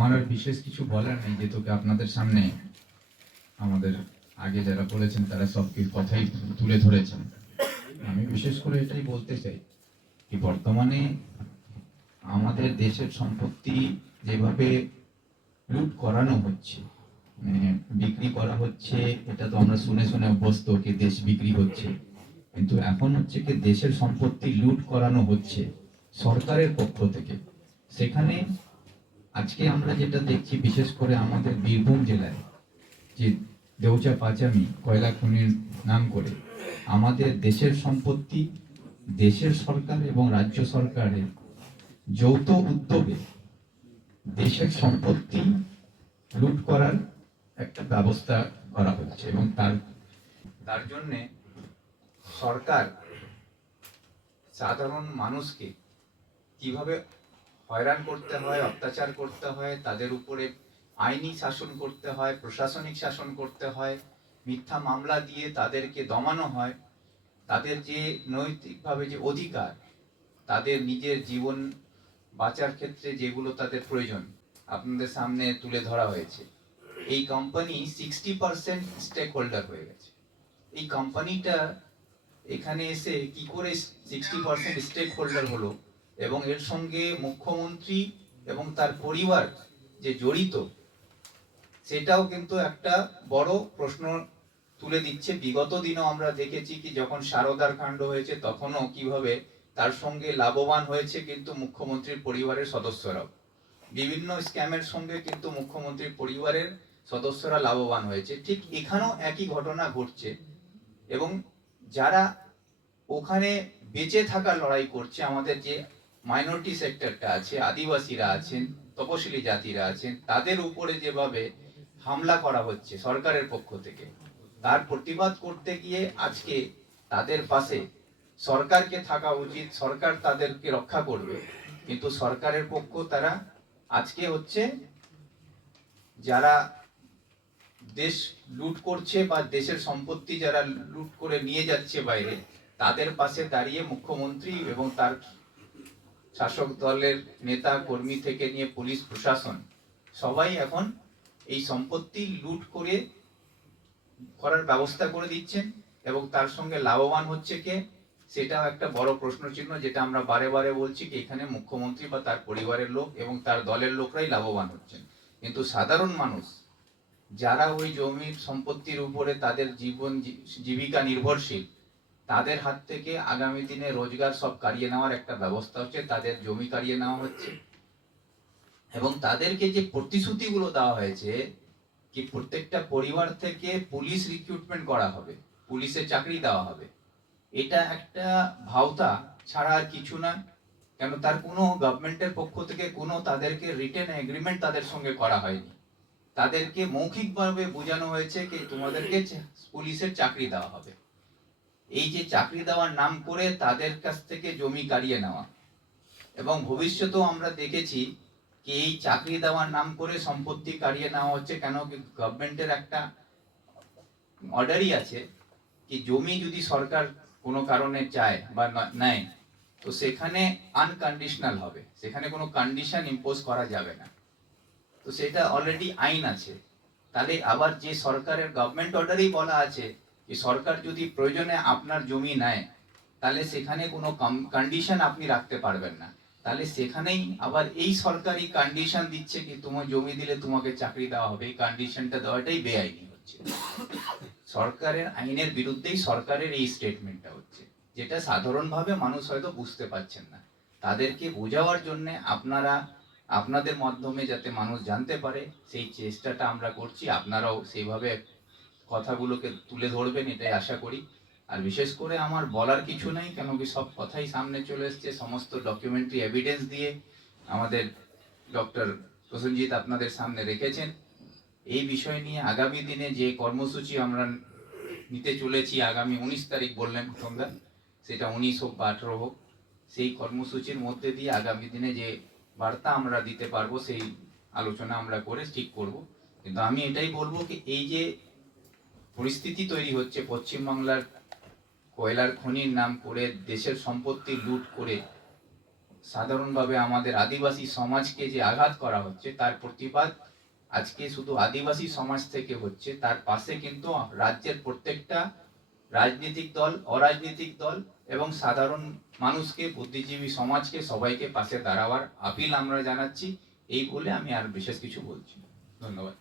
আমার আর বিশেষ কিছু বলার নেই যেহেতু আপনাদের সামনে আমাদের আগে যারা বলেছেন, তারা সব কথাই তুলে ধরেছেন। আমি বিশেষ করে এটাই বলতে চাই কি বর্তমানে আমাদের দেশের সম্পত্তি যেভাবে লুট করানো হচ্ছে মানে বিক্রি করা হচ্ছে, এটা তো আমরা শুনে শুনে অভ্যস্ত কি দেশ বিক্রি হচ্ছে। কিন্তু এখন হচ্ছে কি দেশের সম্পত্তি লুট করানো হচ্ছে সরকারের পক্ষ থেকে। সেখানে আজকে আমরা যেটা দেখছি, বিশেষ করে আমাদের বীরভূম জেলায়, যে দেউচা পাচামি, কয়লা খনির নাম করে, আমাদের দেশের সম্পত্তি, দেশের সরকার এবং রাজ্য সরকারের যৌথ উদ্যোগে দেশের সম্পত্তি লুট করার একটা ব্যবস্থা করা হচ্ছে এবং তার তার জন্যে সরকার সাধারণ মানুষকে কীভাবে হয়রান করতে হয়, অত্যাচার করতে হয়, তাদের উপরে আইনি শাসন করতে হয়, প্রশাসনিক শাসন করতে হয়, মিথ্যা মামলা দিয়ে তাদেরকে দমানো হয়, তাদের যে নৈতিকভাবে যে অধিকার, তাদের নিজের জীবন বাঁচার ক্ষেত্রে যেগুলো তাদের প্রয়োজন, আপনাদের সামনে তুলে ধরা হয়েছে। এই company sixty percent stake holder হয়ে গেছে। এই কোম্পানিটা এখানে এসে কি করে সিক্সটি পার্সেন্ট স্টেক হোল্ডার হলো? এবং এর সঙ্গে মুখ্যমন্ত্রী এবং তার পরিবার যে জড়িত, সেটাও কিন্তু একটা বড় প্রশ্ন তুলে দিচ্ছে। বিগত দিনও আমরা দেখেছি কি যখন সারদার কাণ্ড হয়েছে, তখনও কীভাবে তার সঙ্গে লাভবান হয়েছে কিন্তু মুখ্যমন্ত্রীর পরিবারের সদস্যরাও। বিভিন্ন স্ক্যামের সঙ্গে কিন্তু মুখ্যমন্ত্রীর পরিবারের সদস্যরা লাভবান হয়েছে। ঠিক এখানেও একই ঘটনা ঘটছে এবং যারা ওখানে বেঁচে থাকার লড়াই করছে, আমাদের যে মাইনরিটি সেক্টরটা আছে, আদিবাসীরা আছেন, তপশিলি জাতিরা আছেন, তাদের উপরে যেভাবে হামলা করা হচ্ছে সরকারের পক্ষ থেকে, তার প্রতিবাদ করতে গিয়ে আজকে তাদের পাশে সরকারকে থাকা উচিত, সরকার তাদেরকে রক্ষা করবে, কিন্তু সরকারের পক্ষ তারা আজকে হচ্ছে যারা দেশ লুট করছে বা দেশের সম্পত্তি যারা লুট করে নিয়ে যাচ্ছে বাইরে, তাদের পাশে দাঁড়িয়ে মুখ্যমন্ত্রী এবং তার শাসক দলের নেতা, কর্মী থেকে নিয়ে পুলিশ, প্রশাসন, সবাই এখন এই সম্পত্তি লুট করে করার ব্যবস্থা করে দিচ্ছেন এবং তার সঙ্গে লাভবান হচ্ছে কে? সেটাও একটা বড় প্রশ্ন চিহ্ন যেটা আমরা বারে বারে বলছি কি এখানে মুখ্যমন্ত্রী বা তার পরিবারের লোক এবং তার দলের লোকরাই লাভবান হচ্ছেন। কিন্তু সাধারণ মানুষ যারা ওই জমির সম্পত্তির উপরে তাদের জীবন, জীবিকা নির্ভরশীল তাদের হাত থেকে আগামী দিনে রোজগার সব কাড়িয়ে নেওয়ার একটা ব্যবস্থা হচ্ছে, তাদের জমি কাড়িয়ে নেওয়া হচ্ছে। এবং তাদেরকে যে প্রতিশ্রুতিগুলো দেওয়া হয়েছে, কি প্রত্যেকটা পরিবার থেকে পুলিশ রিক্রুটমেন্ট করা হবে পুলিশে চাকরি দেওয়া হবে, এটা একটা ভাওতা ছাড়া আর কিছু না। কেন তার কোনো গভর্নমেন্টের পক্ষ থেকে কোনো তাদেরকে রিটেন এগ্রিমেন্ট তাদের সঙ্গে করা হয়নি। তাদেরকে মৌখিকভাবে বোঝানো হয়েছে কি তোমাদেরকে পুলিশের চাকরি দেওয়া হবে। এই যে চাকরি দেওয়ার নাম করে তাদের কাছ থেকে জমি কাড়িয়ে নেওয়া। এবং ভবিষ্যতেও আমরা দেখেছি কি এই চাকরি দেওয়ার নাম করে সম্পত্তি কাড়িয়ে নেওয়া হচ্ছে কেন? কি গভর্নমেন্টের একটা অর্ডারই আছে কি জমি যদি সরকার কোনো কারণে চায় বা নেয়, তো সেখানে আনকন্ডিশনাল হবে। সেখানে কোনো কন্ডিশন ইম্পোজ করা যাবে না। তো সেটা অলরেডি আইন আছে। তাহলে আবার যে সরকারের গভর্নমেন্ট অর্ডারেই বলা আছে যে সরকার যদি প্রয়োজনে আপনার জমি নেয়, তাহলে সেখানে কোনো কন্ডিশন আপনি রাখতে পারবেন না। তাহলে সেখানেই আবার এই সরকারি কন্ডিশন দিচ্ছে কি, তোমার জমি দিলে তোমাকে চাকরি দেওয়া হবে। এই কন্ডিশনটা দেওয়াটাই বেআইনি হচ্ছে। সরকারের আইনের বিরুদ্ধেই সরকারের এই স্টেটমেন্টটা হচ্ছে। যেটা সাধারণভাবে মানুষ হয়তো বুঝতে পারছেন না। তাদেরকে বোঝাওয়ার জন্য আপনারা, আপনাদের মাধ্যমে যাতে মানুষ জানতে পারে, সেই চেষ্টাটা আমরা করছি। আপনারাও সেইভাবে কথাগুলোকে তুলে ধরবেন, এটাই আশা করি। আর বিশেষ করে আমার বলার কিছু নেই কেন কি সব কথাই সামনে চলে এসছে, সমস্ত ডকুমেন্টারি এভিডেন্স দিয়ে আমাদের ডক্টর প্রসেনজিৎ আপনাদের সামনে রেখেছেন। এই বিষয় নিয়ে আগামী দিনে যে কর্মসূচি আমরা নিতে চলেছি, আগামী উনিশ তারিখ বললেন তোমরা সেটা উনিশ হোক বা আঠেরো হোক, সেই কর্মসূচির মধ্যে দিয়ে আগামী দিনে যে বার্তা আমরা দিতে পারব, সেই আলোচনা আমরা করে ঠিক করব। কিন্তু আমি এটাই বলব কি, এই যে পরিস্থিতি তৈরি হচ্ছে। পশ্চিমবাংলার কয়লার খনির নাম করে দেশের সম্পত্তি লুট করে সাধারণভাবে আমাদের আদিবাসী সমাজকে যে আঘাত করা হচ্ছে, তার প্রতিবাদ আজকে শুধু আদিবাসী সমাজ থেকে হচ্ছে। তার পাশে কিন্তু রাজ্যের প্রত্যেকটা রাজনৈতিক দল, অরাজনৈতিক দল এবং সাধারণ মানুষকে, বুদ্ধিজীবী সমাজকে সবাইকে পাশে দাঁড়াবার আপিল আমরা জানাচ্ছি। এই বলে আমি আর বিশেষ কিছু বলছি ধন্যবাদ।